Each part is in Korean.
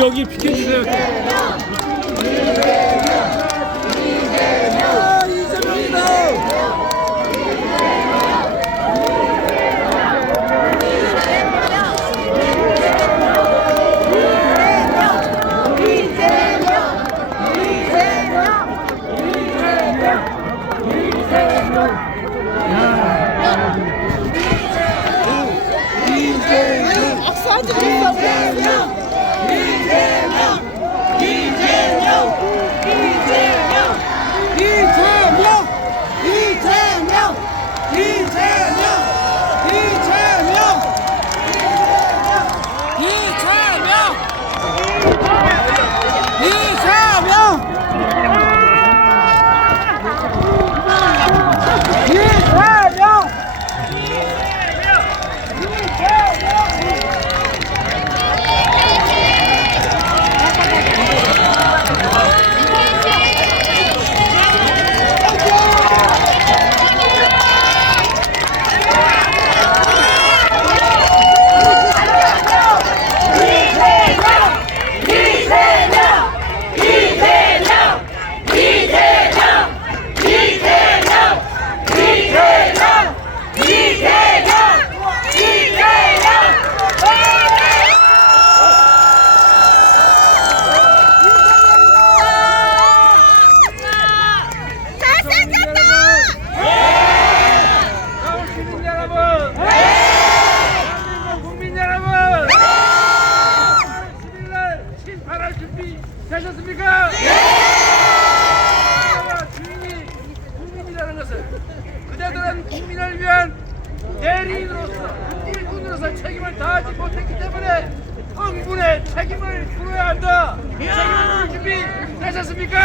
여기 비켜주세요. 되셨습니까? 예! 주인이 국민이라는 것을 그대들은 국민을 위한 대리인으로서 일꾼으로서 책임을 다하지 못했기 때문에 응분의 책임을 물어야 한다. 책임을 물 준비 되셨습니까?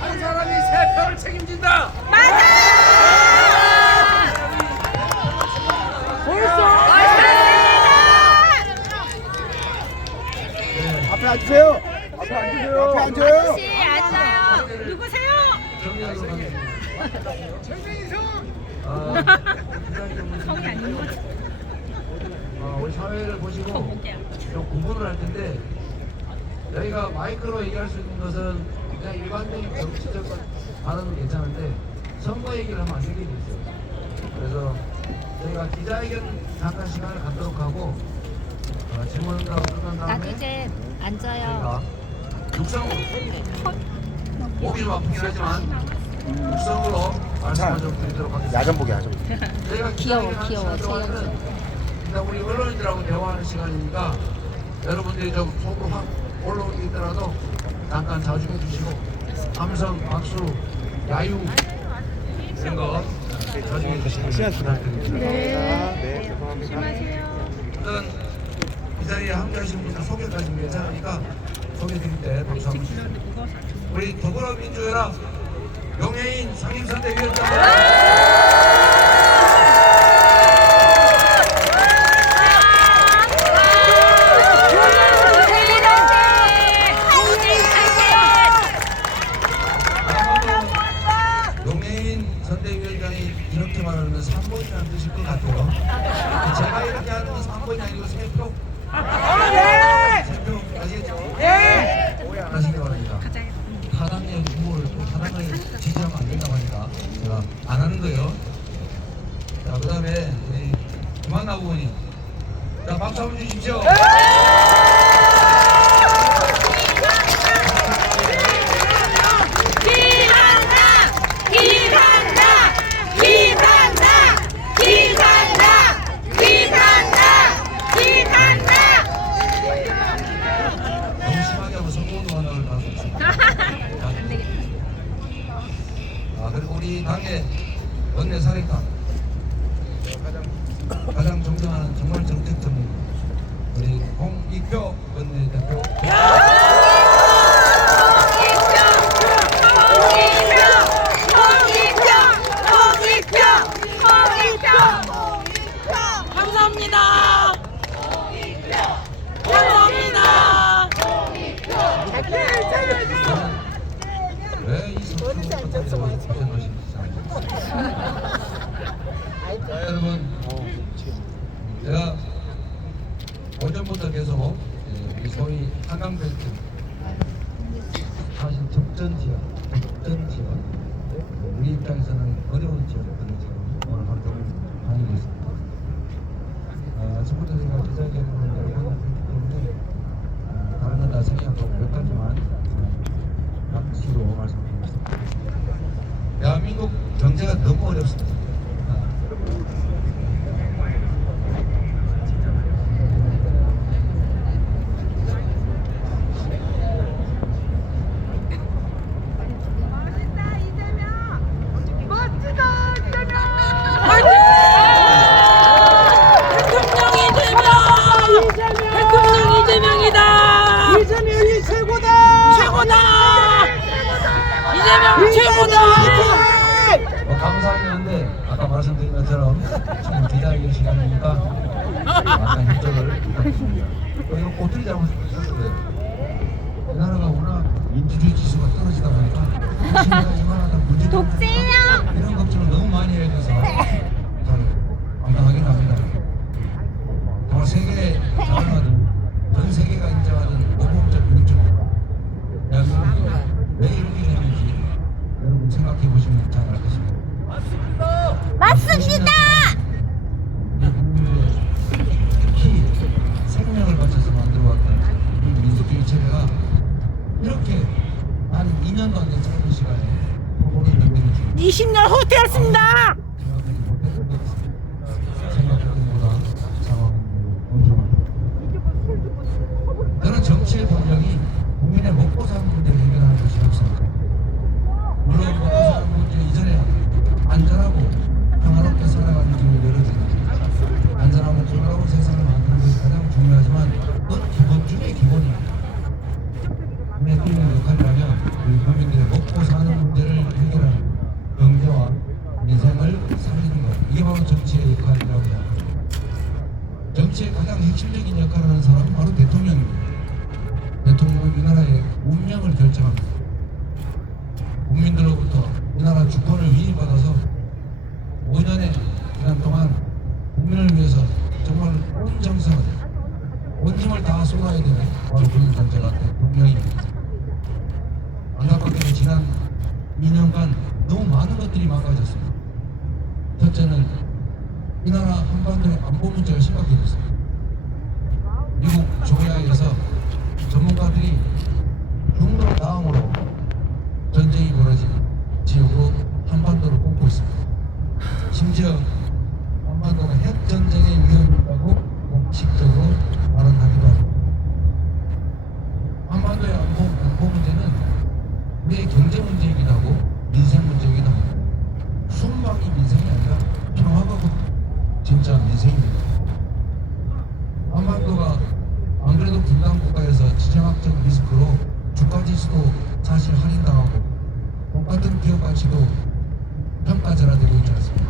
한 사람이 세 표를 책임진다. 맞아! 벌써? 앞에 앉으세요. 앞에 앉으세요. 앞에 앉아요. 아저씨 앉아요. 누구세요? 성이 아닌 것 같아. 우리 사회를 보시고 좀 공부를 할 텐데 저희가 마이크로 얘기할 수 있는 것은 그냥 일반적인 정치적 발언은 괜찮은데 선거 얘기를 하면 안 되게 돼 있어요. 그래서 저희가 기자회견 잠깐 시간을 갖도록 하고 질문하고 끝난 나도 다음에 이제 앉아요. 저희가 육성으로 목이 좀 아프긴 하지만 육성으로 말씀을 좀 드리도록 하겠습니다. 야전복이 야전복. 저희가 귀여워, 귀여워, 시간은 일단 우리 언론인들하고 대화하는 시간이니까 여러분들이 좀 속으로 확 올라오더라도 잠깐 자중해 주시고 함성, 박수, 야유 이런 거 자중해 주시면 부탁드립니다. 네, 죄송합니다. 우선 이 자리에 함께하신 분들 소개까지 괜찮으니까 소개드릴 때 박수 한번 주세요. 우리 더불어민주연합 용해인 상임선대위원장 선대위원장이 이렇게 말하는 건 3번이 안 되실 것 같아요. 제가 이렇게 하는 건 3번이 아니고 3표. 3표 아시겠죠? 네. 하시기 바랍니다. 타당의 후보를 또 타당하게 지지하면 안 된다고 하니까 제가 안 하는 거예요. 자, 그 다음에 우리 김한나 후보님. 자, 박수 한번 주십시오. 그리고 우리 당의 원내 사례가 가장 존경하는 정말 정책 전문 우리 홍익표 원내대표. 오전부터 계속 이 소위 한강벨트 사실 접전 지역, 우리 입장에서는 어려운 지역들을 지금 오늘 하루 종일 다니고 있습니다. 아침부터 제가 기자회견을 여러 번 했기 때문에 다른 건 다 생략하고 몇 가지만 약시로 말씀드리겠습니다. 대한민국 경제가 너무 어렵습니다. 대통령 이재명이다. 이재명이 최고다. 최고다. 이재명 최고다. 감사했는데 아까 말씀드린 것처럼 지금 기다리는 시간이니까 약간 협조를 부탁드립니다. 이거 꼬투리 잘못했어요. 이 나라가 워낙 민주주의 지수가 떨어지다 보니까 신뢰가 이만하다 문제가 독재예요. 이런 걱정을 너무 많이 해야 돼서 잘 감당하긴 합니다. 정말 세계에 자랑하는 전 세계가 인정하는 모범적 민주주의 대한민국이 왜 이렇게 되는지 여러분 생각해 보시면 잘 알 것입니다. 맞습니다. 우리 국민의 피, 생명을 바쳐서 만들어왔던 이 민주주의 체제가 이렇게 한 2년도 안 된 짧은 시간에 포고를 넘기는 중 20년 후퇴했습니다. 생각하지 못했던 것 같습니다. 생각했던 것보다 상황은 엄중합니다. 저는 정치의 본령이 국민의 먹고 사는 문제를 해결하는 것이 없습니다. 물론 먹고 사는 문제 이전에 안전하고 평화롭게 살아가는 길을 열어주는 안전하고 평화로운 세상을 만드는 것이 가장 중요하지만 그건 기본 중의 기본입니다. 국민의 필요한 역할이라면 우리 국민들의 먹고 사는 문제를 해결하는 경제와 민생을 살리는 것, 이게 바로 정치의 역할이라고 생각합니다. 정치의 가장 핵심적인 역할을 하는 사람은 바로 대통령입니다. 대통령은 이 나라의 운명을 결정합니다. 국민들로부터 이 나라 주권을 위임받아서 5년의 기간 동안 국민을 위해서 정말 온 정성을, 온 힘을 다 쏟아야 되는 바로 그런 존재가 대통령입니다. 안타깝게도 지난 2년간 너무 많은 것들이 망가졌습니다. 첫째는 이 나라 한반도의 안보 문제가 심각해졌습니다. 미국 조야에서 전문가들이 중동 다음으로 전쟁이 벌어진 지역으로 한반도를 꼽고 있습니다. 심지어 한반도가 핵전쟁의 위험이 있다고 공식적으로 발언하기도 합니다. 한반도의 안보 문제는 우리의 경제 문제이기도 하고 민생 문제이기도 합니다. 순방이 민생이 아니라 평화가 진짜 민생입니다. 한반도가 안 그래도 분단 국가에서 지정학적 리스크로 주가 지수도 사실 할인당하고 똑같은 기업 가치도 평가절하되고 있지 않습니까?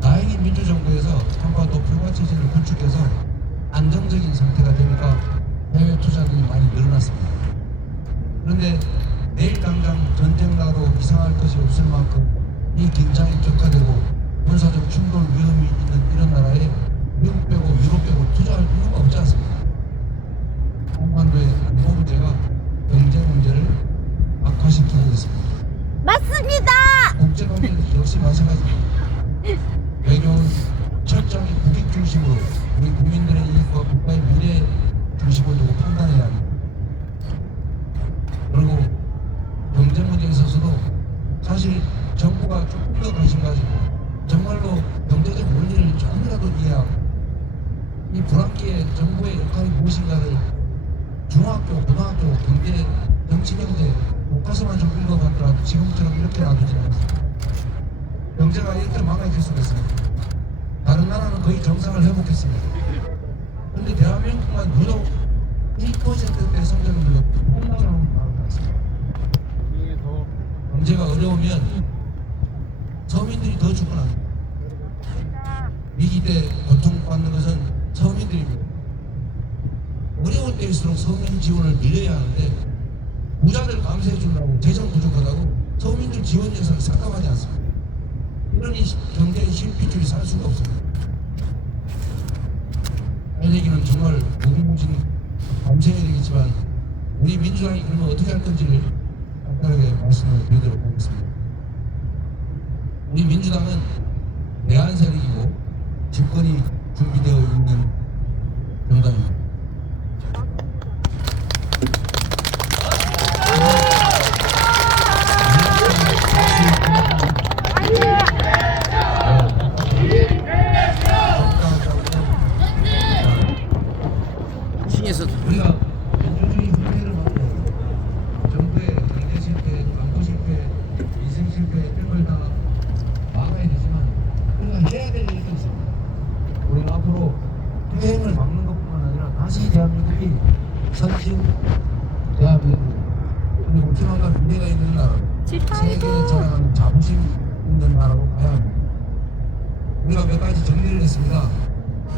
다행히 민주정부에서 한반도 평화체제를 구축해서 안정적인 상태가 되니까 해외 투자들이 많이 늘어났습니다. 그런데 내일 당장 전쟁 나도 이상할 것이 없을 만큼 이 긴장이 격화되고 군사적 충돌 위험이 있는 이런 나라에 미국 빼고 유럽 빼고 투자할 이유가 없지 않습니까? 한반도의 안보 문제가 경제 문제를 악화시키고 있습니다. 맞습니다. 국제관계 역시 마찬가지입니다. 외교는 철저히 국익 중심으로 우리 국민들의 이익과 국가의 미래 중심으로 두고 판단해야 합니다. 그리고 경제 문제에 있어서도 사실 정부가 조금 더 관심 가지고 정말로 경제적 원리를 조금이라도 이해하고 이 불합기에 정부의 역할이 무엇인가를 중학교, 고등학교, 경제, 정치, 경제 교과서만 좀 읽어봤더라도 지금처럼 이렇게 놔두지 않습니다. 경제가 이렇게 망가질 수가 있습니다. 다른 나라는 거의 정상을 회복했습니다. 그런데 대한민국만 유독 1%대 성장을 눌러 폭락하는 것 같습니다. 경제가 어려우면 서민들이 더 죽어납니다. 위기 때 고통받는 것은 서민들입니다. 어려울 때일수록 서민 지원을 밀려야 하는데 부자들 감세해 주려고 재정 부족하다고 서민들 지원 예산을 삭감하지 않습니다. 이러니 경제의 실핏줄이 살 수가 없습니다. 이런 얘기는 정말 무궁무진 감사해야 되겠지만 우리 민주당이 그러면 어떻게 할 건지를 간단하게 말씀을 드리도록 하겠습니다. 우리 민주당은 내한 세력이고 집권이 준비되어 있는 정당입니다. 층에서도 우리가 민주주의 후퇴를 맞고 정부의 경제 실패, 안보 실패, 민생 실패 이런 걸 다 막아야 되지만 우리가 해야 될 일도 있습니다. 우리가 앞으로 퇴행을 막는 것뿐만 아니라 다시 대한민국이 선진 대한민국 그리고 희망과 미래가 있는 나라, 세계에 자랑하는 자부심 있는 나라로 가야 합니다. 우리가 몇 가지 정리를 했습니다.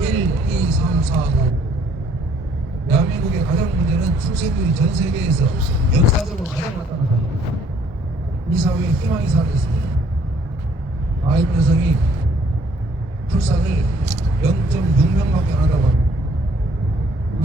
1, 2, 3, 4, 5 대한민국의 가장 문제는 출생률이 전 세계에서 역사적으로 가장 낮다는 사실입니다. 이 사회에 희망이 사라졌습니다. 아이들 여성이 출산을 0.6명밖에 안 한다고 합니다.